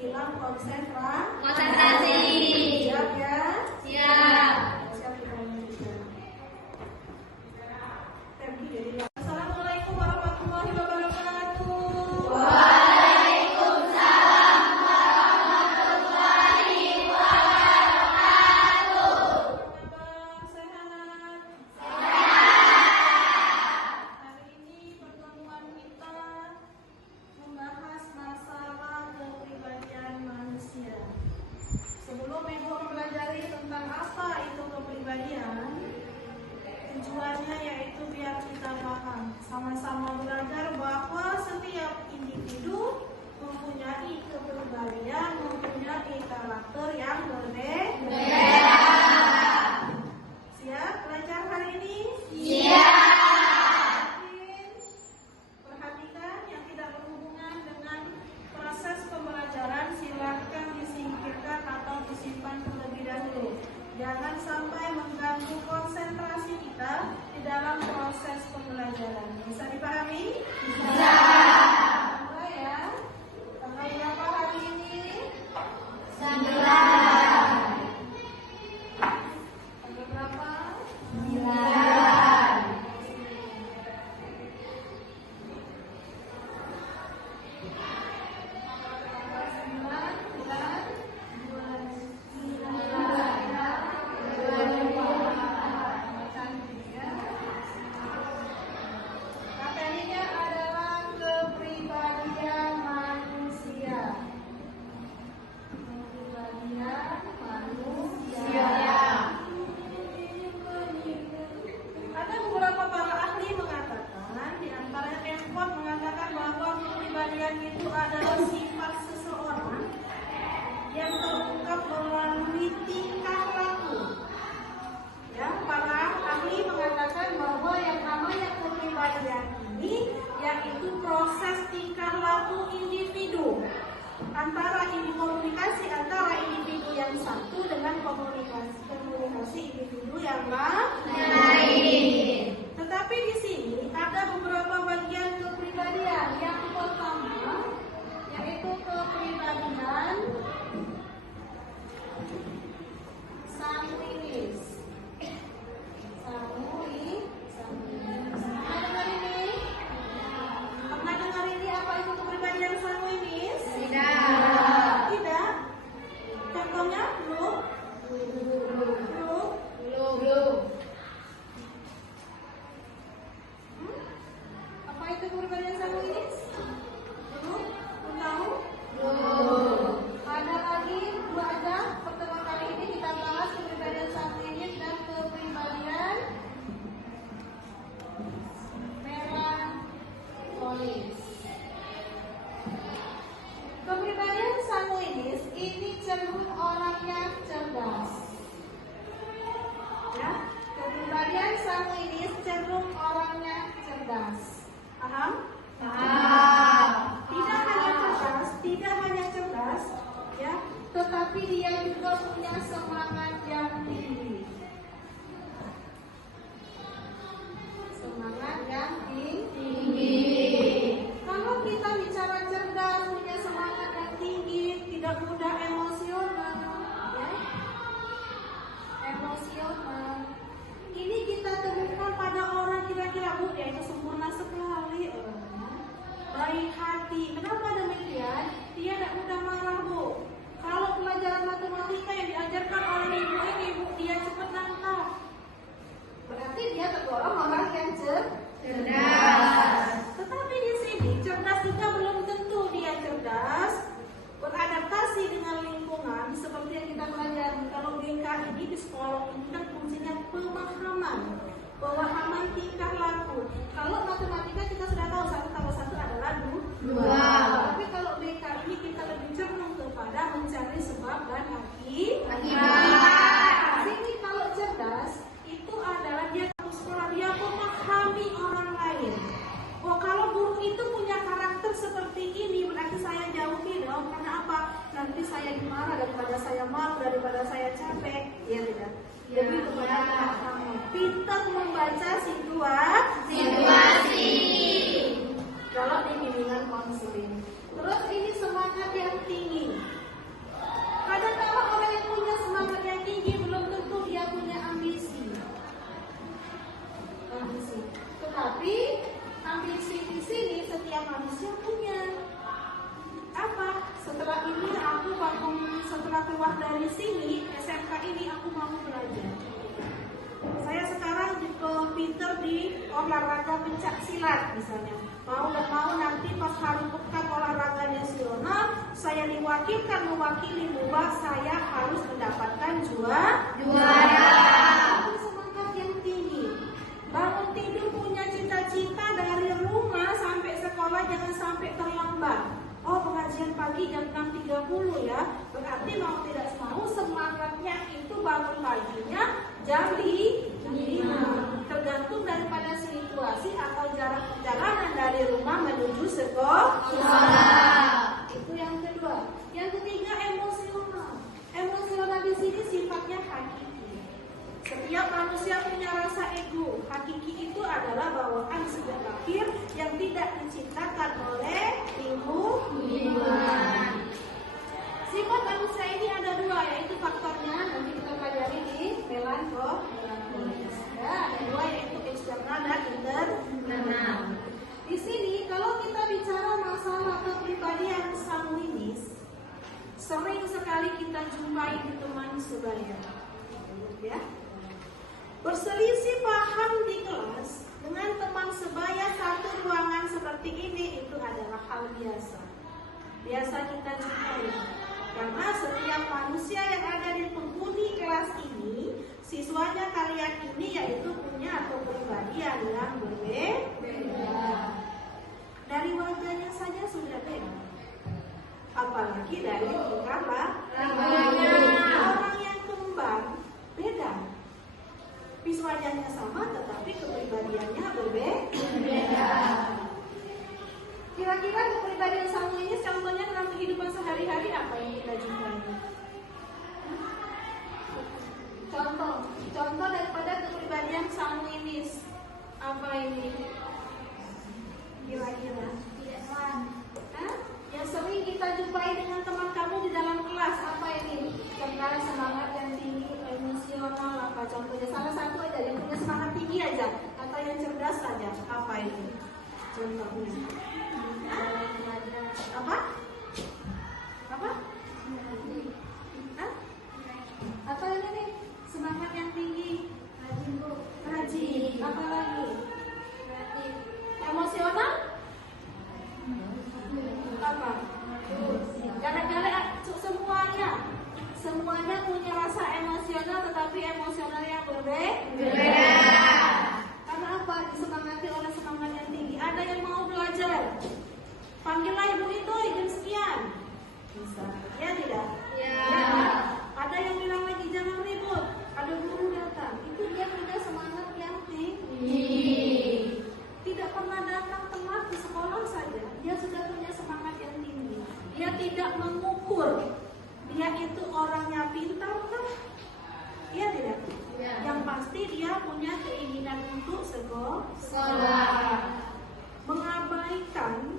hilang konsentrasi. Siap ya? Siap. Siap kita lanjutkan. Assalamualaikum warahmatullahi wabarakatuh. Waalaikumsalam warahmatullahi wabarakatuh. Sehat? Hari ini pertemuan kita membahas masalah kepribadian manusia. Sebelum Ibu mempelajari tentang apa itu kepribadian, tujuannya yaitu biar kita paham, sama-sama belajar bahwa setiap individu mempunyai kepribadian, mempunyai karakter yang berbeda. Siap belajar hari ini? Siap. Perhatikan yang tidak berhubungan dengan proses pembelajaran silakan disingkirkan atau disimpan terlebih dahulu. Jangan sampai mengganggu konsentrasi kita di dalam proses pembelajaran. Bisa dipahami? Bisa. Mulai ya. Tanggal berapa hari ini? 9. Tanggal berapa? 9. Materinya adalah kepribadian manusia. Kepribadian manusia. Ada beberapa para ahli mengatakan, di antaranya Stanford mengatakan bahwa kepribadian itu adalah sifat seseorang yang terungkap melalui tingkah laku. Ya, para ahli mengatakan bahwa yang namanya kepribadian ini yaitu proses tingkah laku individu komunikasi antara individu yang satu dengan komunikasi individu yang lain. Tetapi di sini ada beberapa bagian kepribadian. Yang pertama yaitu kepribadian sanguinis. Pernah dengar ini apa itu kepribadian sanguinis? Tidak. Contohnya belum. Apa itu kepribadian sanguinis? Belum tahu? Ada lagi dua aja. Pertama kali ini kita bahas kepribadian sanguinis dan kepribadian melankolis. Kepribadian sanguinis ini cenderung orangnya cerdas. Ya, kepribadian sanguinis cenderung orangnya cerdas. Paham? Tidak hanya cerdas, ya, tetapi dia juga punya semangat yang tinggi. Semangat yang tinggi. Kalau kita bicara cerdas, punya semangat yang tinggi, tidak mudah emosional, ya. Emosional. Ini kita temukan pada orang kira-kira dia itu sempurna sekali orangnya. Baik hati. Kenapa demikian? Dia tidak mudah marah, Bu. Kalau pelajaran matematika yang diajarkan oleh ibu ini, Bu, dia cepat nangkap. Berarti dia tergolong orang yang cerdas. Tetapi di sini cerdas juga belum tentu dia cerdas beradaptasi dengan lingkungan seperti yang kita pelajari. Kalau BK ini di sekolah ini kan fungsinya pemahaman tingkah laku. Kalau matematika kita sudah tahu 1 tambah 1 adalah 2. Tapi kalau BK ini kita lebih cenderung kepada mencari sebab dan akibat. Sini kalau cerdas itu adalah dia sekolah, dia memahami orang lain. Oh, kalau guru itu punya karakter seperti ini, berarti saya jauhi dong. Karena apa? Nanti saya dimarah daripada saya malu, daripada saya capek. Ya tidak. Lebih kepada pemahaman. Pintar membaca situasi. Kalau di bimbingan konseling. Terus ini semangat yang tinggi. setelah keluar dari sini SMK ini aku mau belajar. Saya sekarang pinter di olahraga pencak silat misalnya. Mau nggak mau nanti pas hari pekan olahraga nasional saya diwakilkan mewakili Mubah, saya harus mendapatkan juara. Itu semangat yang tinggi. Bangun tidur punya cita-cita dari rumah sampai sekolah jangan sampai terlambat. Oh, pengajian pagi jam 6.30 ya. Berarti mau tidak mau semangatnya itu bangun paginya jam 5. Tergantung daripada situasi atau jarak perjalanan dari rumah menuju sekolah. Itu yang kedua. Yang ketiga emosional. Emosional di sini sifatnya hakiki. Setiap manusia punya rasa ego. Hakiki itu adalah bawaan sejak lahir yang tidak diciptakan oleh lingkungan. Sifat manusia ini ada dua, yaitu faktornya nanti kita pelajari di melankolis. Ya, ada dua, yaitu eksternal dan internal. Di sini kalau kita bicara masalah kepribadian sanguinis, sering sekali kita jumpai di teman sebaya. Ya. Berselisih paham di kelas dengan teman sebaya satu ruangan seperti ini itu adalah hal biasa. Biasa kita jumpai. Karena setiap manusia yang ada di penghuni kelas ini, siswanya kalian ini yaitu punya kepribadian yang berbeda. Dari wajahnya saja sudah beda. Apalagi dari tingkah lakunya. Orang yang kembar beda. Wajahnya sama tetapi kepribadiannya berbeda. Kira-kira kepribadian sanguinis contohnya dalam kehidupan sehari-hari apa yang kita jumpai? Contoh daripada kepribadian sanguinis apa ini? Kira-kira? Yang sering kita jumpai dengan teman kamu di dalam kelas apa ini? Tentang semangat yang tinggi, emosional apa contohnya? Salah satu aja yang punya semangat tinggi aja atau yang cerdas saja apa ini? Contohnya? Apa? Apa ini nih? Semangat yang tinggi, rajin. Apa lagi? Emosional? Apa? Jangan-jangan semuanya punya rasa emosional tetapi emosional yang berbeda. Karena apa? Disemangati oleh semangat yang tinggi. Ada yang mau belajar, panggillah ibu itu jam sekian. Bisa? Ya tidak? Ya. Ada yang bilang lagi jangan ribut, ada guru datang. Itu dia punya semangat yang tinggi. Tidak pernah datang telat ke sekolah saja, dia sudah punya semangat yang tinggi. Dia tidak mengukur dia itu orangnya pintar kan? Iya tidak? Ya. Yang pasti dia punya keinginan untuk sekolah. Mengabaikan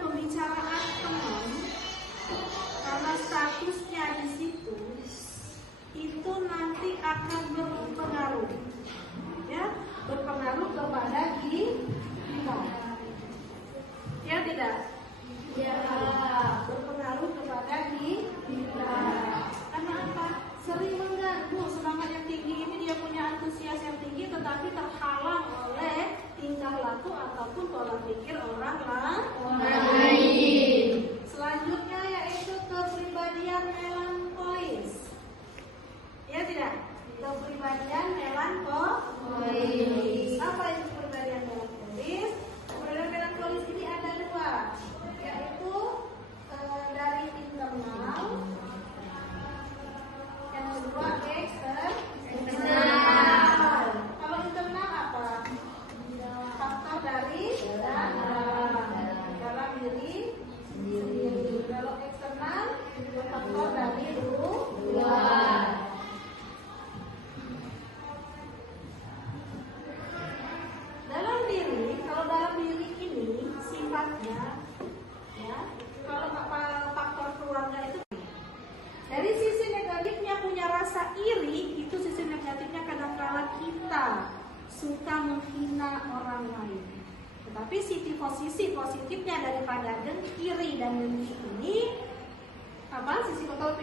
pembicaraan teman karena statusnya di situ itu nanti akan berpengaruh, ya, berpengaruh kepada kita. Ya tidak? Ya, berpengaruh kepada kita. Karena apa? Sering mengganggu. Semangat yang tinggi ini dia punya antusias yang tinggi tetapi terhalang oleh tingkah laku ataupun pola pikir orang lain. Selanjutnya yaitu kepribadian melankolis. Ya tidak? Kepribadian melankolis. Apa itu kepribadian melankolis? Kepribadian melankolis ini ada dua, yaitu dari internal, yang kedua eksternal. Kalau internal apa? Faktor dari dalam diri sendiri. Kalau eksternal faktor dari luar. Dalam diri, kalau dalam diri ini sifatnya, ya, kalau faktor keluarga itu dari sisi negatifnya punya rasa iri, itu sisi negatifnya kadang-kala kita suka menghina orang lain. Tetapi sisi positifnya daripada iri dan dengki ini apa? Sisi kalau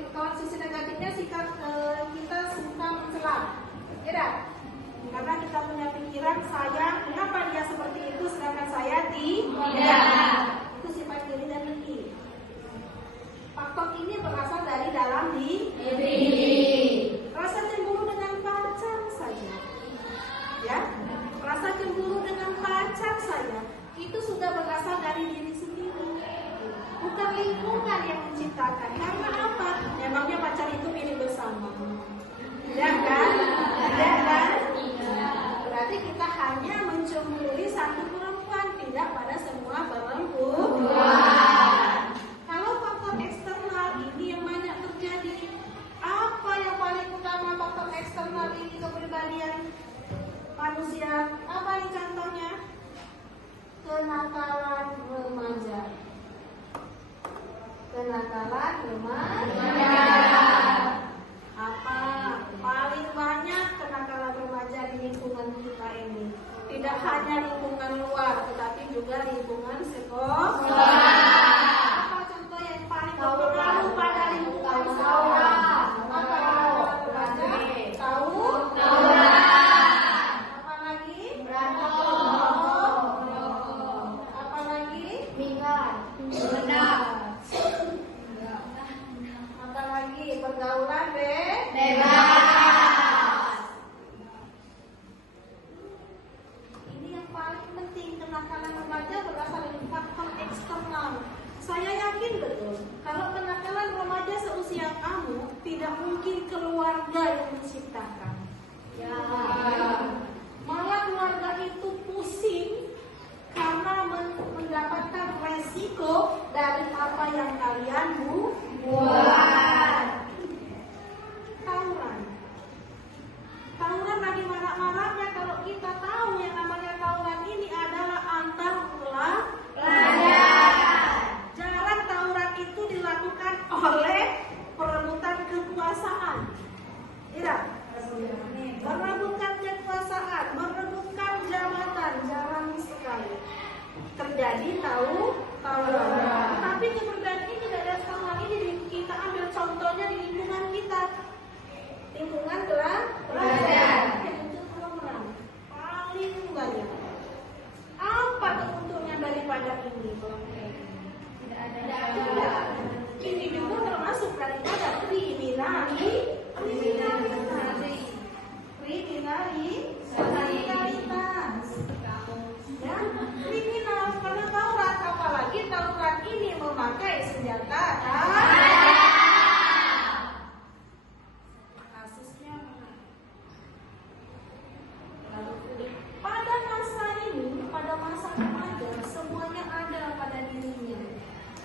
dalam diri. Rasa cemburu dengan pacar saja, ya, rasa cemburu dengan pacar saja itu sudah berasal dari diri sendiri, bukan lingkungan yang menciptakan. Karena apa? Memangnya pacar itu milik bersama, ya kan? Ya kan? Berarti kita hanya mencemburui satu perempuan, tidak pada semua perempuan. Kalau faktor eksternal ini yang banyak terjadi, apa yang paling utama faktor eksternal ini kepribadian manusia? Apa ini contohnya? Kenakalan remaja. Kenakalan remaja. Apa paling banyak kenakalan remaja di lingkungan kita ini? Tidak hanya lingkungan luar, tetapi juga lingkungan sekolah. Apa contoh yang paling berpengaruh pada lingkungan sekolah? Apa remaja? Tahu? Apa lagi? Apa lagi? Apa lagi? Pergaulan Bebas. Ini yang paling penting. Kenakalan remaja berasal dari faktor eksternal. Saya yakin betul kalau kenakalan remaja seusia kamu, tidak mungkin keluarga yang menciptakan. Ya. Malah keluarga itu pusing karena mendapatkan resiko dari apa yang kalian Buat. Tawuran. Tawuran lagi marak-maraknya. Kalau kita tahu yang namanya tawuran ini adalah antar Pelajar. jarang tawuran itu dilakukan oleh perebutan kekuasaan. Tidak. Merebutkan kekuasaan, merebutkan jabatan, jarang sekali terjadi tawuran. Tapi keberadaan ini tidak ada tawuran ini. Kita ambil contohnya di lingkungan kita, lingkungan pelajar. Itu tawuran paling banyak. Apa keuntungan daripada ini? Tidak ada. Ini juga termasuk daripada kriminalitas. Ya, kriminal karena tawuran, apalagi tawuran ini memakai senjata. Kasusnya pada masa ini, pada masa remaja, semuanya ada pada dirinya.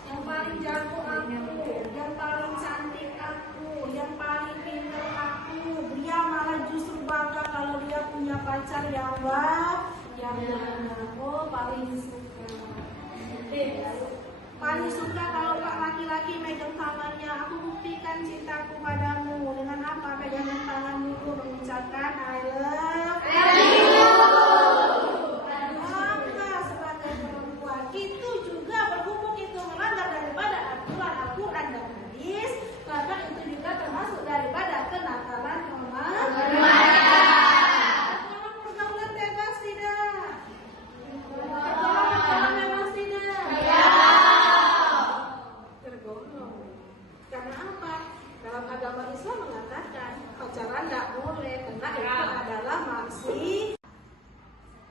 Yang paling jago aku, yang paling cantik aku, yang paling pintar aku. Dia malah justru bangga kalau dia punya pacar yang oh paling suka. Paling suka kalau pak laki-laki megang tangannya. Aku buktikan cintaku padamu dengan apa? Pegangan tangan dulu mengucapkan I love you. Maka sebagai perempuan itu juga berhubung itu melanggar daripada aturan Al-Quran dan hadis, maka itu juga termasuk daripada kenakalan remaja. Pergaulan bebas tidak? Pergaulan bebas tidak? Tergolong. Karena apa? Dalam agama Islam mengatakan pacaran tidak boleh karena itu adalah maksiat.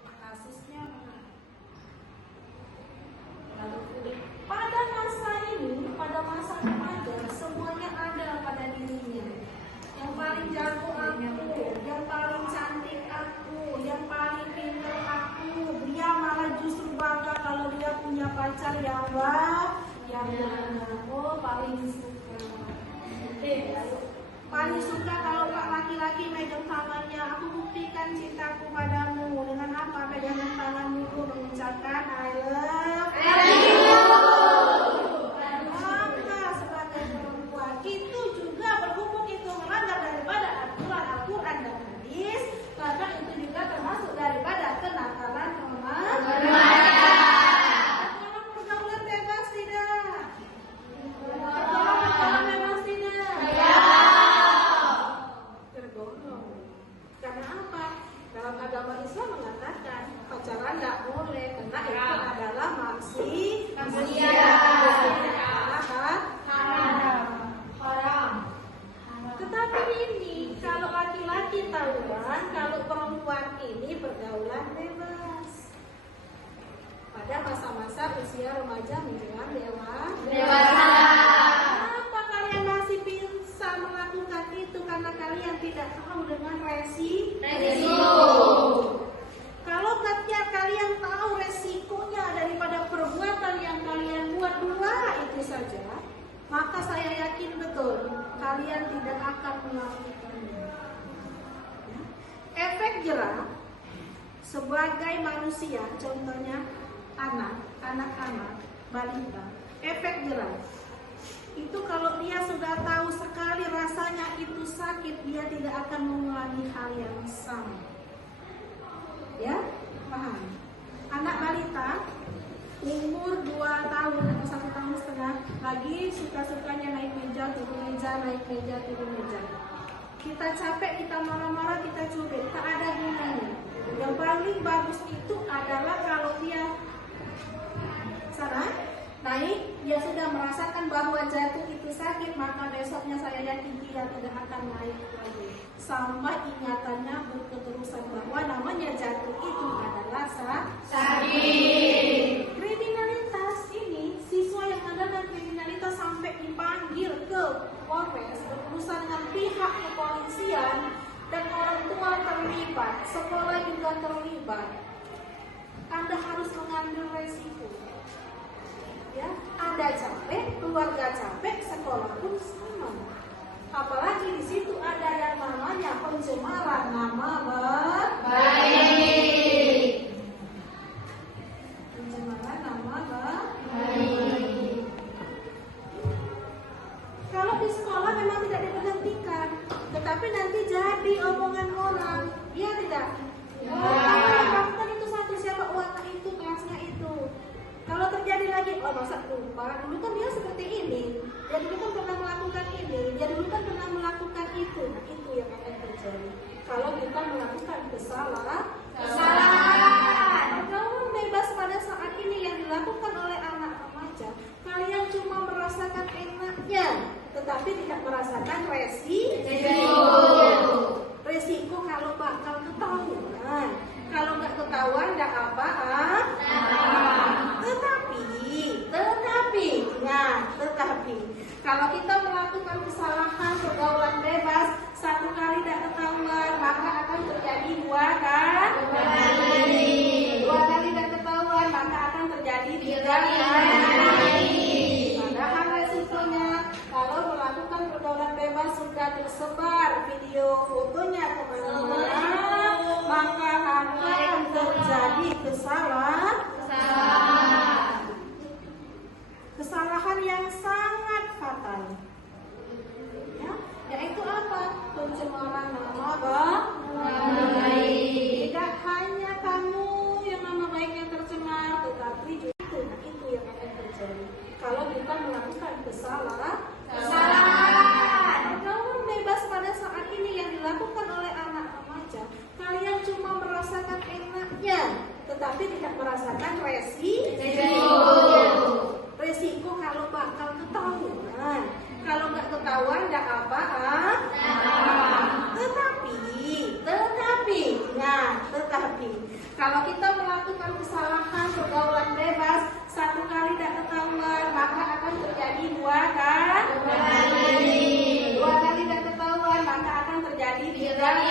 Kasusnya pada masa ini, pada masa remaja, semuanya ada pada dirinya. Yang paling jago aku, yang paling cantik aku, yang paling pintar aku. Dia malah justru bangga kalau dia punya pacar yang oh paling suka. Paling suka kalau pak laki-laki megang tangannya. Aku buktikan cintaku remaja menjelang Dewasa. Kenapa kalian masih bisa melakukan itu? Karena kalian tidak tahu dengan resiko. Kalau kalian tahu resikonya daripada perbuatan yang kalian buat dua itu saja, maka saya yakin betul kalian tidak akan melakukannya. Efek jerah sebagai manusia, contohnya anak-anak, balita, efek jerah itu kalau dia sudah tahu sekali rasanya itu sakit, dia tidak akan mengulangi hal yang sama. Ya, paham? Anak balita umur 2 tahun atau 1,5 tahun lagi suka-sukanya naik meja, turun meja, naik meja, turun meja. Kita capek, kita marah-marah, kita cubit, tak ada gunanya. Yang paling bagus itu adalah kalau dia naik, dia sudah merasakan bahwa jatuh itu sakit, maka besoknya saya yakin dia tidak akan naik lagi. Sampai ingatannya berketerusan bahwa namanya jatuh itu adalah sakit. Kriminalitas ini, siswa yang melakukan kriminalitas sampai dipanggil ke Polres, berurusan dengan pihak kepolisian dan orang tua terlibat, sekolah juga terlibat. Anda harus mengambil resiko. Ya, Anda capek, keluarga capek, sekolah pun sama. Apalagi di situ ada yang namanya pencemaran nama baik. Pencemaran nama baik. Kalau di sekolah memang tidak diberhentikan, tetapi nanti jadi omongan orang, iya tidak? Lakukan itu satu, siapa watak itu, kelasnya itu. Kalau terjadi lagi, oh masa lupa, dulu kan dia seperti ini, dia dulu kan pernah melakukan ini, dia dulu kan pernah melakukan itu. Nah itu yang akan terjadi kalau kita melakukan kesalahan. Pergaulan bebas pada saat ini yang dilakukan oleh anak remaja, kalian cuma merasakan enaknya, tetapi tidak merasakan resiko kalau bakal ketahuan. Kalau nggak ketahuan, nggak apa-apa. Tetapi, kalau kita melakukan kesalahan pergaulan bebas, satu kali tidak ketahuan, maka akan terjadi dua kali. Dua kali tidak ketahuan, maka akan terjadi 3 kali. Padahal resikonya, kalau melakukan pergaulan bebas sudah tersebar video fotonya kemana-mana, maka akan terjadi kesalahan yang sangat fatal. Ya, yaitu apa? Pencemaran nama baik. Tidak hanya kamu yang nama baiknya tercemar, tetapi juga itu yang akan terjadi kalau kita melakukan kesalahan. Pergaulan bebas pada saat ini yang dilakukan oleh anak remaja, kalian cuma merasakan enaknya, tetapi tidak merasakan resiko kalau bakal ketahuan. Kalau nggak ketahuan nggak apa-apa. Tetapi kalau kita melakukan kesalahan pergaulan bebas, satu kali tidak ketahuan, maka akan terjadi 2 kali. 2 kali tidak ketahuan, maka akan terjadi 3 kali.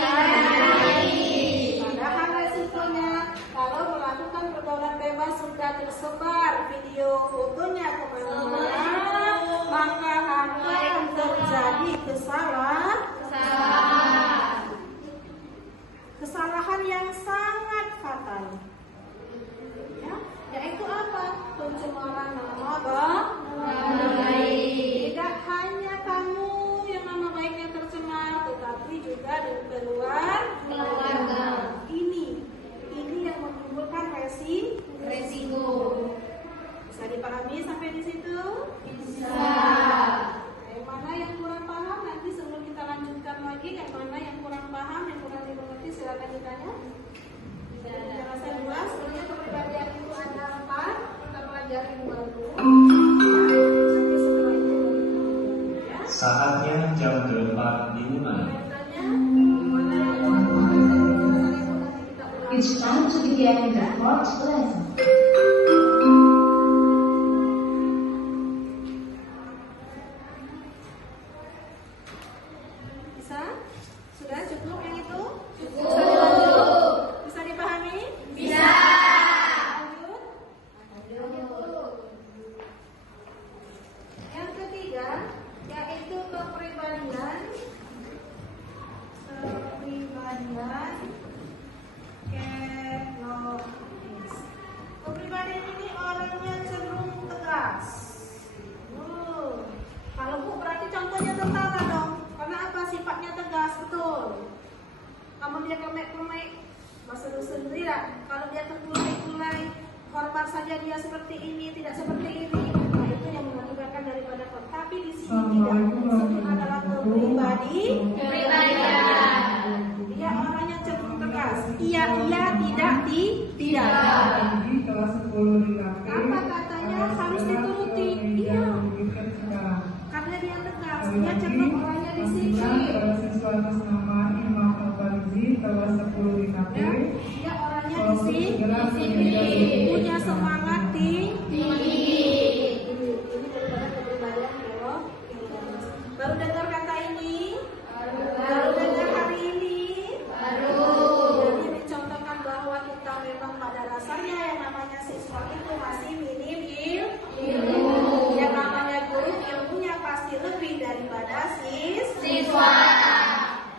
Padahal resikonya, kalau melakukan pergaulan bebas sudah tersebar video fotonya kemana-mana, maka akan terjadi kesalahan yang sangat fatal. Ya, yaitu apa? Pencemaran nama baik. Tidak hanya kamu yang nama baiknya tercemar, tetapi juga di keluarga. Ini yang menimbulkan resiko. Bisa dipahami sampai di situ? Bisa. Yang mana yang kurang paham nanti sebelum kita lanjutkan lagi, yang mana yang kurang paham, yang kurang dimengerti silakan ditanya. Jangan saya jelas, sebenarnya kepribadian itu ada apa? Kita pelajari dulu. Saatnya jam 8 dimulai. It's time to begin the fourth lesson. tidak seperti ini, tidak seperti ini. Nah, itu yang mengakibatkan daripada konflik. Tapi di sini tidak. Itu adalah kepribadian. Dia orangnya cenderung tegas. Iya, tidak. Apa katanya harus dituruti? Iya. Karena dia tegas, dia cenderung orangnya disiplin. Ya, dia orangnya disiplin, punya semangat tinggi. Ini daripada kepribadian Leo. Baru dengar kata ini? Baru dengar hari ini? Jadi dicontohkan bahwa kita memang pada dasarnya yang namanya siswa itu masih minim ilmu. Yang namanya guru ilmunya pasti lebih daripada siswa.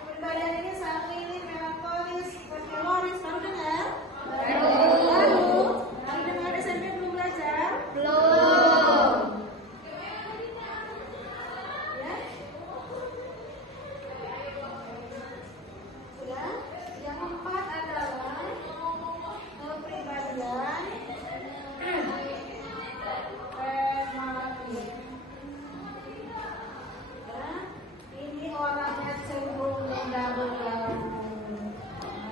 Kepribadian ini sangat minim, melankolis, melankolis. Baru dengar? Baru dengar SMP belum belajar? Belum. Ya? Sudah? Yang keempat adalah kepribadian rematik. Ya, ini orangnya cenderung mudah bergaul.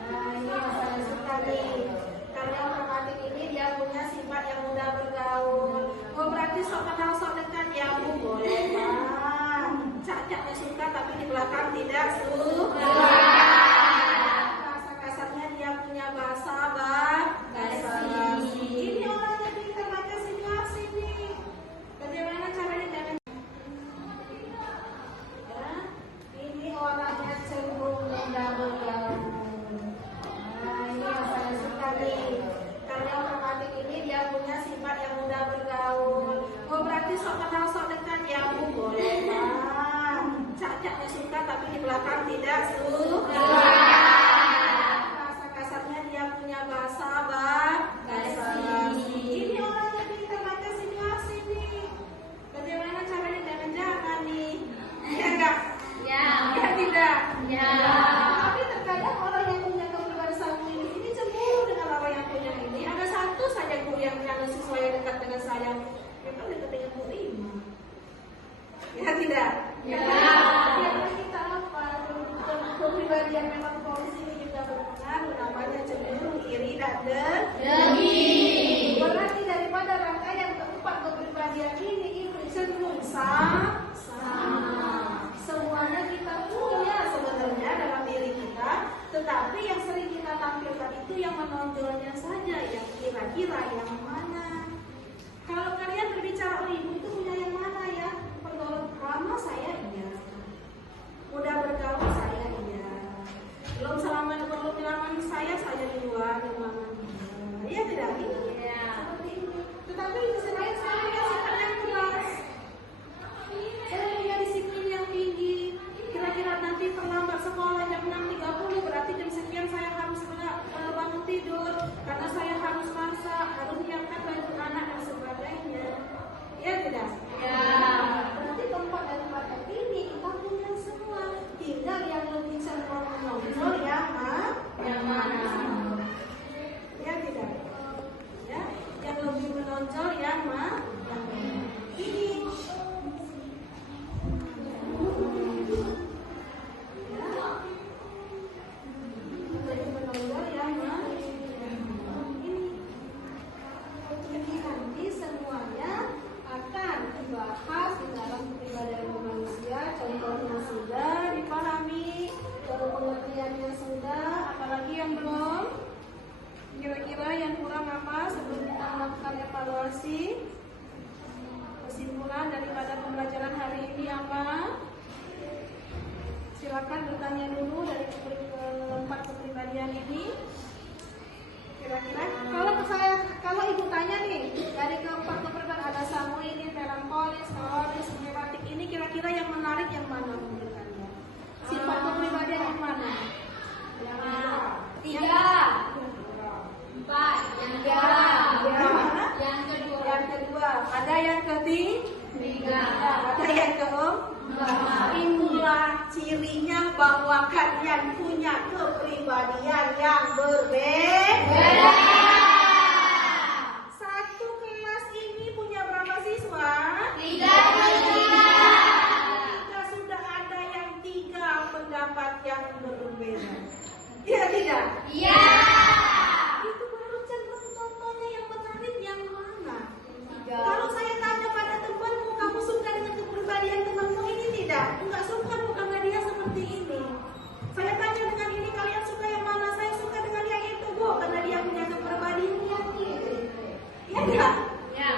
Nah, ini yang saya suka nih. Karena rematik ini dia punya sifat yang mudah bergaul. Oh, berarti sok kenal sok dekat ya Bu, boleh Pak. Cak-caknya suka tapi di belakang tidak suka. Kasar-kasarnya dia punya bahasa basi. Ini orangnya pintar baca situasi nih. Bagaimana caranya jangan ya, ini orangnya cenderung mudah bergaul. Nah, ini yang saya suka nih. Karena rematik ini dia punya sifat yang mudah bergaul. Oh, berarti sok kenal sok dekat ya Bu, boleh Pak. Cak-caknya suka tapi di belakang tidak suka. Kasar-kasarnya dia punya bahasa basi. Ini orangnya pintar baca situasi nih. Bagaimana caranya jangan-jangan nih? Ya enggak? Ya. Ya tidak? Ya. Tapi terkadang orang yang punya kepribadian seperti ini cemburu dengan orang yang punya ini. Ada satu saja guru yang punya siswa yang dekat dengan saya. Ya kan dekat dengan Bu Ima. Ya tidak? Ya. Karena kita apa? Kepribadian memang polisi ini juga berpengaruh. Namanya cemburu, iri dan dengki. Berarti daripada rangkaian keempat kepribadian ini itu cenderung sama. Semuanya kita punya sebenarnya dalam diri kita, tetapi yang sering kita tampilkan itu yang menonjolnya saja, yang kira-kira yang mana. Kalau kalian berbicara, oh ibu itu punya yang mana ya? Pergaulan lama saya iya, mudah bergaul saya iya, belum selama berpengalaman saya di luar ruangan iya tidak? Iya. Seperti ini. Tetapi di sisi lain saya punya sifat yang keras. Saya punya disiplin yang tinggi. Kira-kira nanti terlambat sekolah jam 6.30, berarti jam sekian saya harus bangun tidur karena saya harus masak, harus menyiapkan baju anak dan sebagainya. Iya tidak? Ya. Berarti tempat daripada ini kita punya semua. Tinggal yang lebih cenderung menonjol yang mana? Ya tidak? Ya, yang lebih menonjol yang mana? Ini. Lebih menonjol yang mana? Ini. Jadi nanti semuanya akan dibahas di dalam kepribadian manusia. Contohnya sudah dipahami, pengertiannya sudah, apalagi yang belum? Kira-kira yang kurang apa sebelum kita melakukan evaluasi? Kesimpulan daripada pembelajaran hari ini apa? Silakan bertanya dulu dari keempat kepribadian ini. Kira-kira kalau ibu tanya nih dari keempat kepribadian ada sanguinis, melankolis, koleris, rematik ini kira-kira yang menarik yang mana menurut kalian? Sifat kepribadian yang mana? Yang Tiga. Empat. Yang kedua. Yang mana? Yang kedua. Yang kedua. Ada yang ketiga. Ada yang keempat. Inilah cirinya bahwa kalian punya kepribadian yang berbeda. Satu kelas seperti ini. Saya tanya dengan ini kalian suka yang mana? Saya suka dengan yang itu, Bu, karena dia punya kepribadian yang ini. Ya enggak? Ya.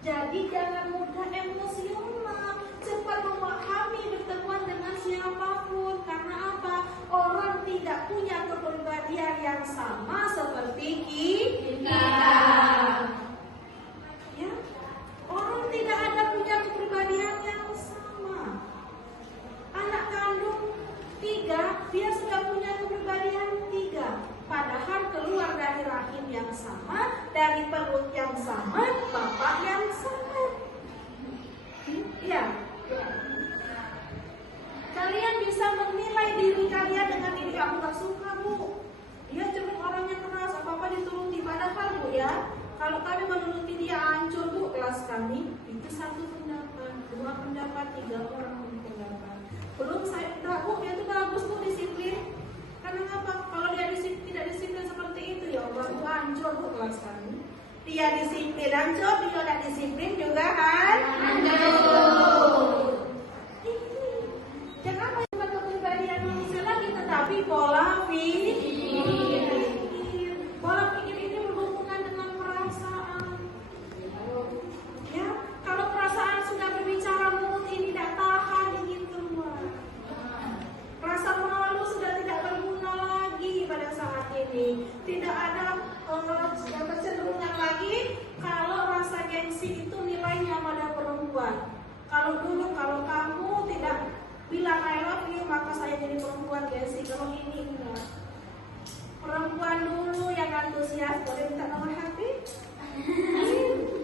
Jadi jangan mudah emosional, cepat memahami bertemuan dengan siapapun. Karena apa? Orang tidak punya kepribadian yang sama seperti kita. Ya, orang tidak ada punya kepribadian yang sama. Anak kandung 3, dia sudah punya kepribadian 3. Padahal keluar dari rahim yang sama, dari perut yang sama, bapak yang sama. Iya. Kalian bisa menilai diri kalian dengan diri aku tak suka, Bu. Dia cenderung orangnya keras, apa-apa dituruti. Padahal, Bu, ya, kalau kami menuruti dia hancur, Bu, kelas kami. Itu 1 pendapat, 2 pendapat, 3 orang pendapat. Belum saya, enggak, Bu, dia itu bagus, Bu, disiplin. Karena apa? Kalau dia tidak disiplin seperti itu, ya Allah, Bu, hancur, Bu, kelas kami. Dia disiplin, hancur, dia tidak disiplin juga kan? Hancur. Jangan apa kepribadian manusia lagi, tetapi pola pikir. Pola pikir ini berhubungan dengan perasaan. Ya, kalau perasaan sudah berbicara, mulut ini tidak tahan, ingin keluar. Rasa malu sudah tidak berguna lagi pada saat ini. Tidak ada yang kecenderungan lagi kalau rasa gengsi itu nilainya pada perempuan. Kalau dulu, kalau kamu tidak bilang I love you, maka saya jadi perempuan gengsi. Kalau ini enggak. Perempuan dulu yang antusias, boleh minta nomor HP?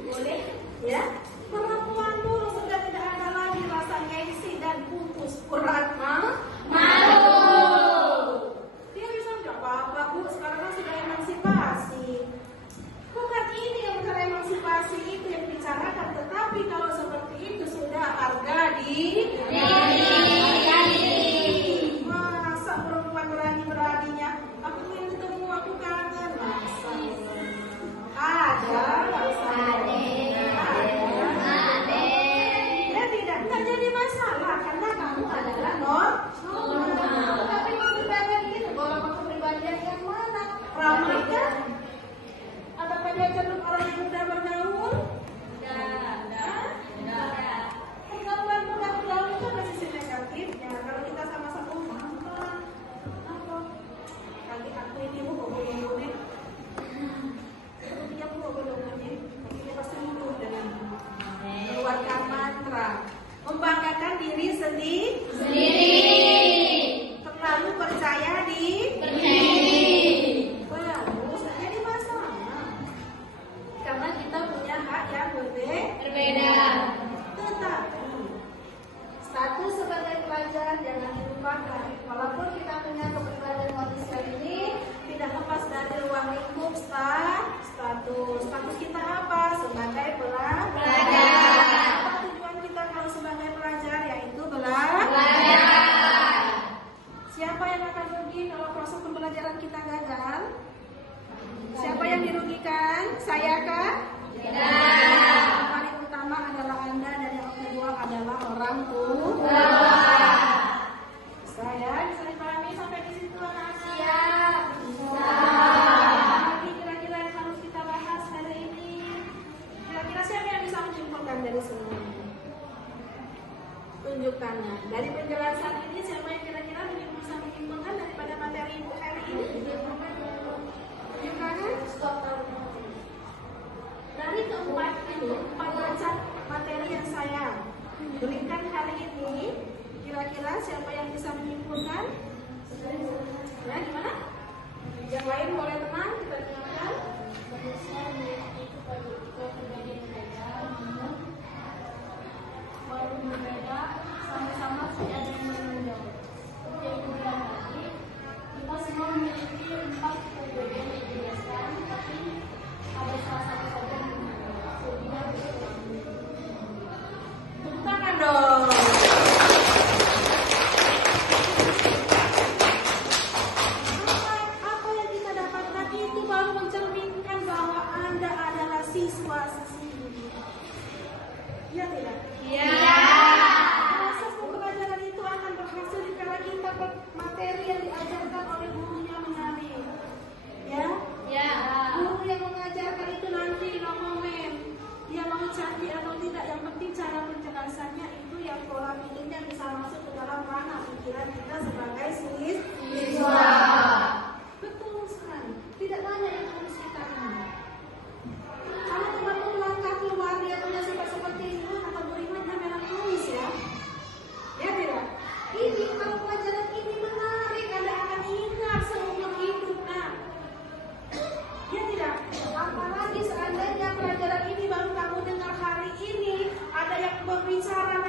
Boleh? Ya. Perempuan dulu sudah tidak ada lagi rasa gengsi dan putus kurang malu. Dia bisa enggak apa-apa, Bu, sekarang kan sudah emansipasi. Bukan ini yang bukan emansipasi itu yang dibicarakan, tetapi kalau seperti itu sudah harga masa perempuan berani-beraninya aku ingin ketemu, aku kangen. Masa ada ya tidak jadi masalah karena kamu adalah normal. Tapi kepribadian itu golongan kepribadian yang mana? Ramai kan? Apakah dia cenderung orang yang mudah bergaul? Pergaulan mudah bergaul itu ada sisi negatifnya. Kalau kita sama-sama apa? Kali aku ini mau bodoh-bodoh. Dia mau bodoh-bodoh. Dia pasti butuh dengan mengeluarkan mantra, membanggakan diri sendiri. Terlalu percaya bagus, jadi masalah. Karena kita punya hak yang berbeda. Tetapi status sebagai pelajar jangan dilupakan. Walaupun kita punya kepribadian manusia ini tidak lepas dari ruang lingkup status. Status kita apa? Sebagai pelajar. Apa tujuan kita kalau sebagai pelajar? Yaitu belajar. Siapa yang akan rugi kalau proses pembelajaran kita gagal? Siapa yang dirugikan? Saya kah? Tidak. Yang paling utama adalah Anda dan yang kedua adalah orang tua. Saya bisa dipahami sampai di situ anak-anak? Siap. Tapi kira-kira yang harus kita bahas hari ini, kira-kira siapa yang bisa menyimpulkan dari semuanya? Tunjukkannya. Dari penjelasan ini siapa yang kira-kira bisa menyimpulkan daripada materi ibu hari ini? Tunjukkannya. Dari keempat ini, 4 macam materi yang saya berikan hari ini, kira-kira siapa yang bisa menyimpulkan? Ya, gimana? Yang lain boleh tenang, kita dengarkan. Berbeda, sama-sama tidak ada yang menonjol. Seperti yang dibilang tadi, kita semua memiliki 4 kepribadian yang dijelaskan, tapi ada salah satu saja yang tidak Tepuk tangan dong. Apa yang kita dapatkan itu baru mencerminkan bahwa Anda adalah siswa sesungguhnya. Iya tidak? Iya. Proses pembelajaran itu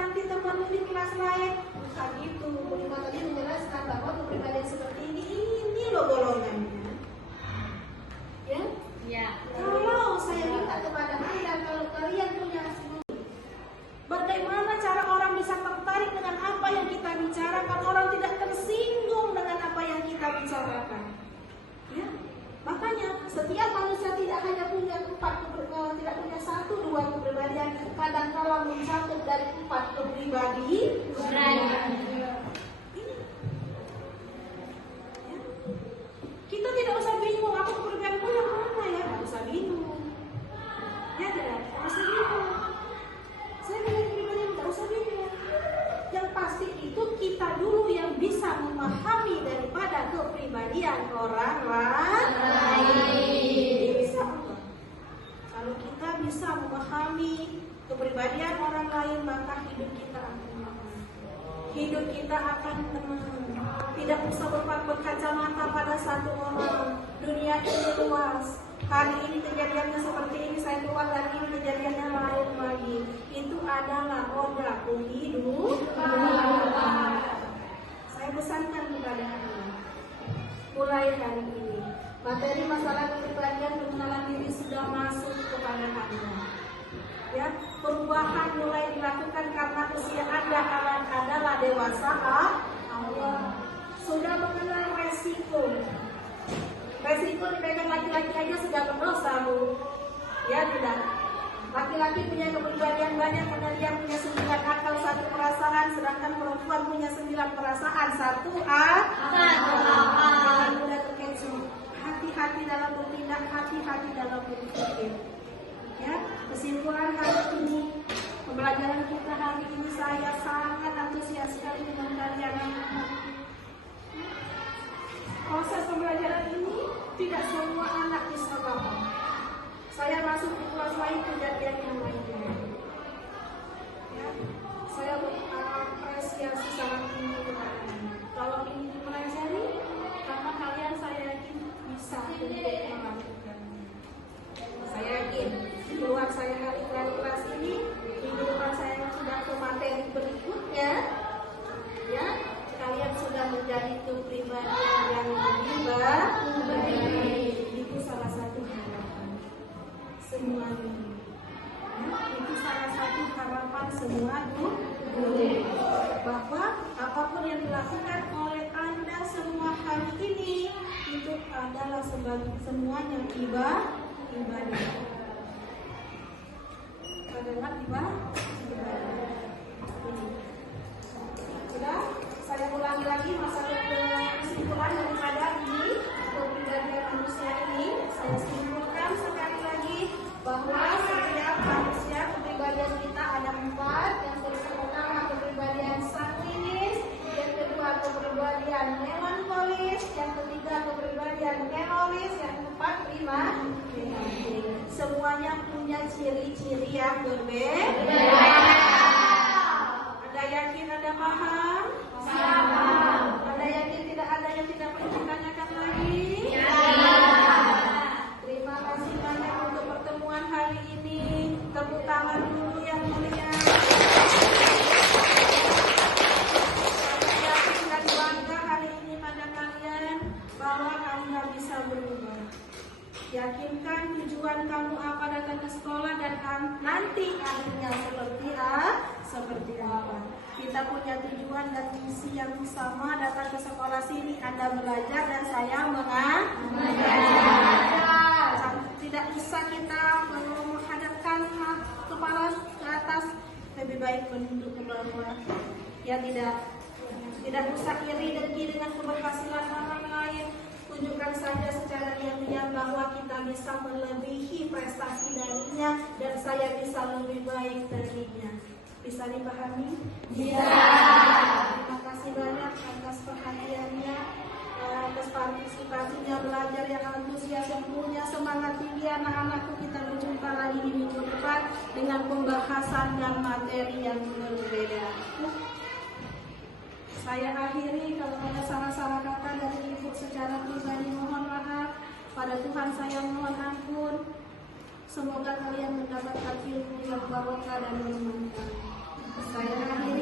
nanti teman di kelas lain bukan itu. Bunda tadi menjelaskan bahwa kepribadian seperti ini loh golongannya. Ya? Ya. Kalau saya minta kepada Anda, kalau kalian punya bagaimana cara orang bisa tertarik dengan apa yang kita bicarakan, orang tidak tersinggung dengan apa yang kita bicarakan. Ya? Makanya setiap manusia tidak hanya punya tidak punya 1-2 kepribadian, kadang kala mencakup dari 4 kepribadian. Kita tidak usah bingung, aku kepribadianku yang mana ya? Tidak usah bingung. Ya tidak usah bingung. Saya punya kepribadian, tidak usah bingung. Yang pasti itu kita dulu yang bisa memahami daripada kepribadian orang lain. Bisa. Kalau kita bisa memahami kepribadian orang lain, maka hidup kita akan tenang. Hidup kita akan tenang. Tidak usah berkacamata pada satu orang. Dunia ini luas. Hari ini kejadiannya seperti ini, saya keluar dari ini kejadiannya lain lagi. Itu adalah roda kehidupan. Saya pesankan kepada Anda, mulai hari ini materi masalah kepribadian pengenalan diri sudah masuk kepada Anda. Ya, perubahan mulai dilakukan karena usia Anda adalah dewasa. Allah sudah mengenal resiko. Resiko dipegang laki-laki aja sudah berdosa, Bu. Ya tidak. Laki-laki punya kepribadian banyak karena dia punya 9 akal 1 perasaan, sedangkan perempuan punya 9 perasaan 1 akal. Jangan mudah terkecoh. Hati-hati dalam bertindak, hati-hati dalam berpikir. Ya, kesimpulan hari ini, pembelajaran kita hari ini saya sangat antusias sekali dengan kalian. Proses pembelajaran ini tidak semua anak bisa paham. Saya masuk di kelas lain kejadian yang lainnya. Ya, saya berapresiasi sangat tinggi kepada kalian. Kalau ini dipelajari, karena kalian saya yakin bisa untuk melakukannya. Saya yakin keluar saya hari kelas ini, minggu depan saya sudah ke materi berikutnya. Ya, kalian sudah menjadi kepribadian yang baik. Itu salah satu harapan semuanya. Ya, itu salah satu harapan semua guru, bahwa apapun yang dilakukan oleh Anda semua hari ini itu adalah semuanya ibadah. Adalah ibadah. Sudah, saya ulangi lagi masa kesimpulan daripada ini kepribadian manusia ini. Saya simpulkan sekali lagi bahwa setiap manusia kepribadian kita ada 4. Yang pertama kepribadian sanguinis, yang kedua kepribadian melankolis, yang ketiga kepribadian teroris, yang keempat semuanya punya ciri-ciri yang berbeda. Ada yakin, ada paham? Siapa? Ada yakin, tidak ada yang tidak perlu ditanyakan lagi? Ya. Terima kasih banyak untuk pertemuan hari ini. Tepuk tangan dulu yang mulia. Saya yakin dan bangga hari ini pada kalian bahwa Anda bisa berubah. Yakinkan tujuan kamu apa datang ke sekolah dan nanti akhirnya seperti apa. Kita punya tujuan dan misi yang sama, datang ke sekolah sini Anda belajar dan saya mengajar. Tidak usah kita menghadapkan kepala ke atas, lebih baik menunduk ke bawah. Ya tidak usah iri dengki dengan keberhasilan orang lain. Tunjukkan saja secara diam-diam bahwa kita bisa melebihi prestasi darinya dan saya bisa lebih baik darinya. Bisa dipahami? Bisa. Terima kasih banyak atas perhatiannya, atas partisipasinya, belajar yang antusias, yang punya semangat tinggi anak-anakku. Kita berjumpa lagi di minggu depan dengan pembahasan dan materi yang berbeda. Saya akhiri, kalau ada salah-salah kata dari ibu secara pribadi mohon maaf. Pada Tuhan saya mohon ampun. Semoga kalian mendapatkan ilmu yang barokah dan bermanfaat. Saya